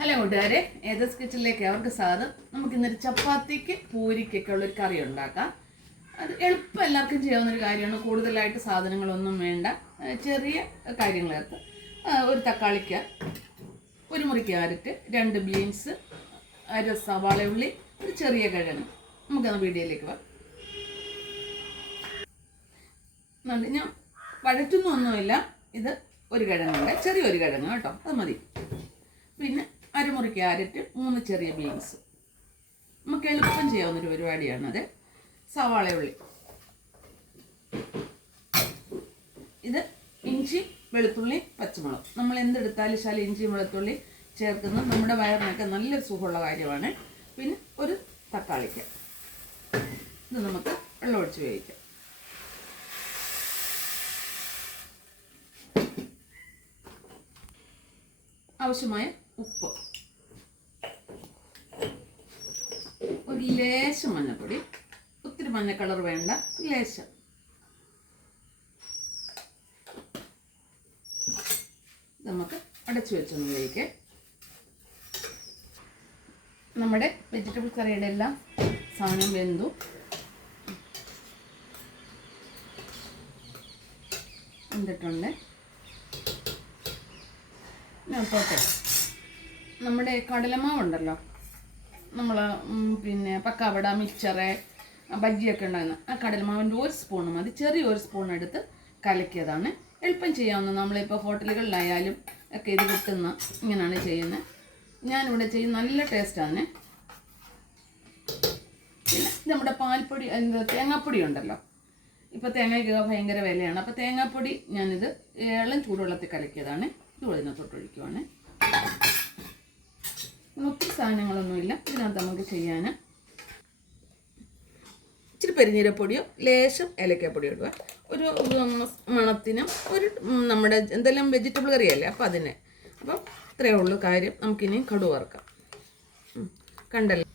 Hello കൂട്ടുകാരെ ഏതസ് കിച്ചണിലേക്ക് അവർക്ക് സ്വാഗതം. നമുക്ക് ഇന്നൊരു ചപ്പാത്തിക്ക് പൂരിക്കൊക്കെ ഉള്ളൊരു കറി ഉണ്ടാക്കാം. അത് എളുപ്പം എല്ലാവർക്കും ചെയ്യാവുന്നൊരു കാര്യമാണ്. കൂടുതലായിട്ട് സാധനങ്ങളൊന്നും വേണ്ട. ചെറിയ കാര്യങ്ങളേർത്ത് ഒരു തക്കാളിക്ക ഒരു മുറി ക്യാരറ്റ് രണ്ട് ബീൻസ് അര സവാള ഉള്ളി ഒരു ചെറിയ കിഴങ്ങ് നമുക്കത് വീഡിയോയിലേക്ക് പോകാം. ഞാൻ വഴറ്റുന്നൊന്നുമില്ല. ഇത് ഒരു കിഴങ്ങുണ്ട് ചെറിയൊരു കിഴങ്ങ് കേട്ടോ. അത് മതി. പിന്നെ ക്യാരറ്റ് മൂന്ന് ചെറിയ ബീൻസ്. നമുക്ക് എളുപ്പം ചെയ്യാവുന്നൊരു പരിപാടിയാണത്. സവാള ഉള്ളി. ഇത് ഇഞ്ചി വെളുത്തുള്ളി പച്ചമുളക്. നമ്മൾ എന്തെടുത്താലും ശാല ഇഞ്ചി വെളുത്തുള്ളി ചേർക്കുന്നത് നമ്മുടെ വയറിനൊക്കെ നല്ല സുഖമുള്ള കാര്യമാണ്. പിന്നെ ഒരു തക്കാളിക്ക. ഇത് നമുക്ക് വെള്ളം ഒഴിച്ച് വേവിക്കാം. ആവശ്യമായ ഉപ്പ് ഒരു ലേശം മഞ്ഞൾപ്പൊടി ഒത്തിരി മഞ്ഞ കളർ വേണ്ട ലേശം. നമുക്ക് അടച്ചു വെച്ചൊന്ന് ഉപയോഗിക്കാം നമ്മുടെ വെജിറ്റബിൾ കറിയുടെ എല്ലാം സാധനം വെന്തു. വെന്തിട്ടുണ്ട്. പോട്ടെ. നമ്മുടെ കടലമാവുണ്ടല്ലോ നമ്മൾ പിന്നെ പക്കാവട മിച്ചറ് ബജ്ജിയൊക്കെ ഉണ്ടാകുന്ന ആ കടലമാവിന്റെ ഒരു സ്പൂൺ മതി. ചെറിയൊരു സ്പൂൺ എടുത്ത് കലക്കിയതാണ്. എളുപ്പം ചെയ്യാവുന്ന നമ്മളിപ്പോൾ ഹോട്ടലുകളിലായാലും ഒക്കെ ഇത് കിട്ടുന്ന ഇങ്ങനെയാണ് ചെയ്യുന്നത്. ഞാനിവിടെ ചെയ്യുന്ന നല്ല ടേസ്റ്റാണ്. പിന്നെ നമ്മുടെ പാൽപ്പൊടി എന്താ തേങ്ങാപ്പൊടി ഉണ്ടല്ലോ. ഇപ്പോൾ തേങ്ങയ്ക്ക് ഭയങ്കര വിലയാണ്. അപ്പോൾ തേങ്ങാപ്പൊടി ഞാനിത് ഏളം ചൂടുവെള്ളത്തിൽ കലക്കിയതാണ്. ഇത് ഇതിനകത്തോട്ട് ഒഴിക്കുവാണ്. ഒത്തിരി സാധനങ്ങളൊന്നുമില്ല. ഇതിനകത്ത് നമുക്ക് ചെയ്യാൻ ഇച്ചിരി പെരിഞ്ഞീരപ്പൊടിയോ ലേശം ഏലക്കപ്പൊടിയും ഇടുക. ഒരു മണത്തിനും ഒരു നമ്മുടെ എന്തെല്ലാം വെജിറ്റബിൾ കറിയല്ലേ അപ്പോൾ അതിന്. അപ്പം ഇത്രയേ ഉള്ളൂ കാര്യം. നമുക്കിനി കടു വറുക്കാം. കണ്ടല്ലോ?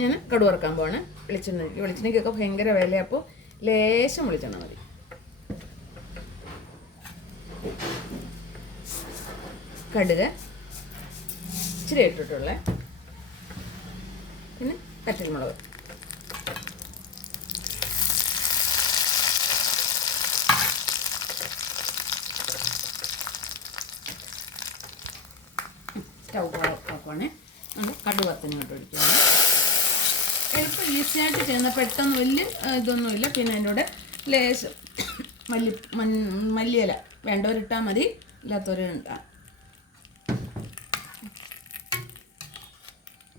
ഞാൻ കടു വറുക്കാൻ പോവാണ്. വെളിച്ചെണ്ണ വെളിച്ചെണ്ണയ്ക്കൊക്കെ ഭയങ്കര വില അപ്പോൾ ലേശം വെളിച്ചെണ്ണ മതി. കടുക്. ഇച്ചിരി ഇട്ടിട്ടുള്ളേ. പിന്നെ പച്ചമുളക്. സ്റ്റൗ ഒഴിക്കുകയാണ് എളുപ്പം ഈസിയായിട്ട് ചെയ്യുന്ന പെട്ടെന്ന് വലിയ ഇതൊന്നുമില്ല. പിന്നെ അതിന്റെ കൂടെ ലേശം മല്ലി മല്ലിയില വേണ്ടവരിട്ടാൽ മതി. ഇല്ലാത്തവരുണ്ടാ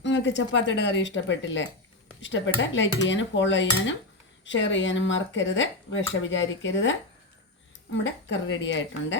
നിങ്ങൾക്ക് ചപ്പാത്തിയുടെ കറി ഇഷ്ടപ്പെട്ടില്ലേ? ഇഷ്ടപ്പെട്ട ലൈക്ക് ചെയ്യാനും ഫോളോ ചെയ്യാനും ഷെയർ ചെയ്യാനും മറക്കരുത്. വിഷ വിചാരിക്കരുത്. നമ്മുടെ കറി റെഡി ആയിട്ടുണ്ട്.